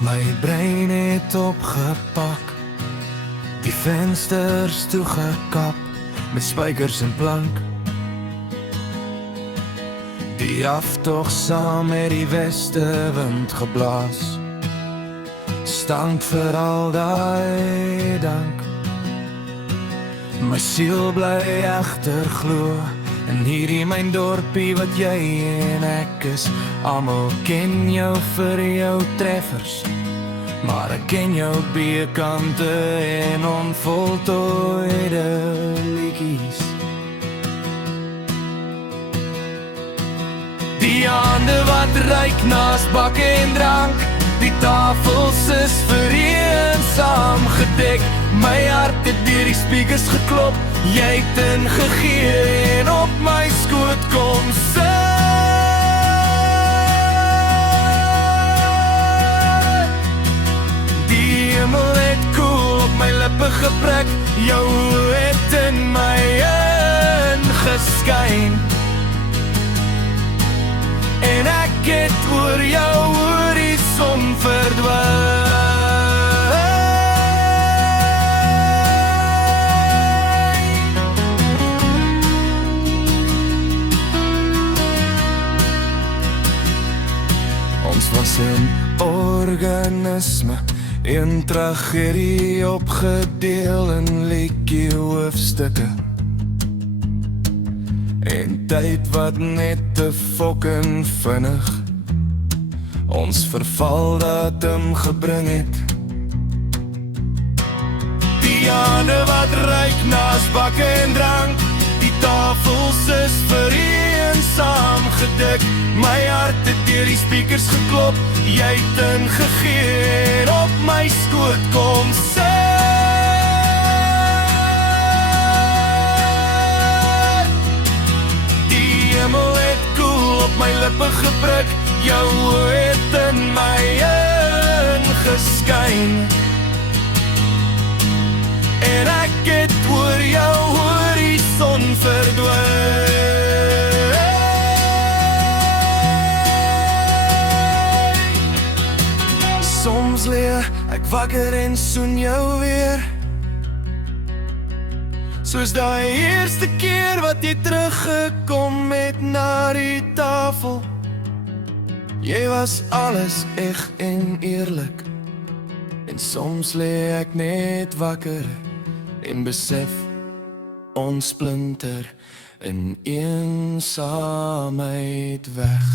My brein het opgepak, die vensters toegekap met spykers en plank. Die aftog saam met die westewind geblaas, stank vir al daai dank. My siel bly egter glo in hierdie myn dorpie wat jy en ek is. Almal ken jou vir jou treffers, maar ek ken jou bekante en onvoltooide liedjies. Die hande wat ruik naas bak en drank, die tafels is vir eensaam gedek. My hart het deur die speakers geklop, jy het ingegee en op my skoot kom sit. Die hemel het koel op my lippe geprek, jou het in my ingeskyn. En ek het oor jou horizon verdwyn. Ons was 'n organisme, een tragedie opgedeel in liedjie hoofstukke. En tyd wat net te fokken vinnig ons vervaldatum gebring het. Die hande wat ruik naas bak en drank, die tafels is vir eensaam gedek. My hart het deur die speakers geklop, jy het ingegee en op my skoot kom sit. Die hemel het koel op my lippe gebrik, jou het in my ingeskyn. En ek het oor jou horizon verdwyn. Soms leer ek wakker en soen jou weer, soos daai eerste keer wat jy teruggekom het na die tafel. Jy was alles eg en eerlik, en soms lê ek net wakker en besef ons splinter in eensaamheid weg.